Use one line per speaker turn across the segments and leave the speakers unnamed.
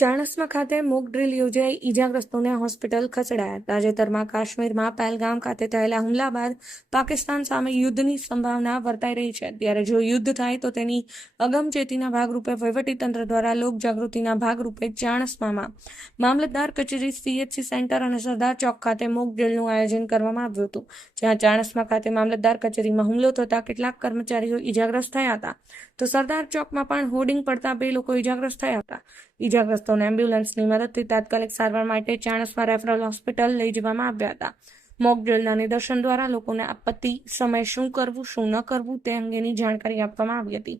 ચાણસ્મા ખાતે mock drill યોજાઈ. ઈજાગ્રસ્તોને hospital ખસેડાયા. તાજેતરમાં કાશ્મીરમાં પહેલગામ ખાતે થયેલા હુમલા બાદ પાકિસ્તાન સામે યુદ્ધની સંભાવના વર્તાઈ રહી છે. ત્યારે જો યુદ્ધ થાય તો તેની અગમચેતીના ભાગરૂપે વહીવટીતંત્ર દ્વારા લોકજાગૃતિના ભાગરૂપે ચાણસ્મામાં મામલતદાર કચેરી સીએચસી સેન્ટર અને સરદાર ચોક ખાતે મોક ડ્રીલનું આયોજન કરવામાં આવ્યું હતું. જ્યાં ચાણસ્મા ખાતે મામલતદાર કચેરીમાં હુમલો થતા કેટલાક કર્મચારીઓ ઈજાગ્રસ્ત થયા હતા. તો સરદાર ચોકમાં પણ હોર્ડિંગ પડતા બે લોકો ઈજાગ્રસ્ત થયા હતા. ઈજાગ્રસ્તોને એમ્બ્યુલન્સની મદદથી તાત્કાલિક સારવાર માટે ચાણસમાં રેફરલ હોસ્પિટલ લઈ જવામાં આવ્યા હતા. મોક ડ્રિલના નિદર્શન દ્વારા લોકોને આપત્તિ સમય શું કરવું, શું ન કરવું તે અંગેની જાણકારી આપવામાં આવી હતી.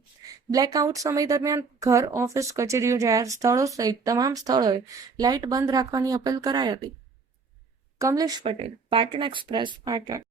બ્લેકઆઉટ સમય દરમિયાન ઘર, ઓફિસ, કચેરીઓ, જાહેર સ્થળો સહિત તમામ સ્થળોએ લાઇટ બંધ રાખવાની અપીલ કરાઈ હતી. કમલેશ પટેલ, પાટણ એક્સપ્રેસ, પાટણ.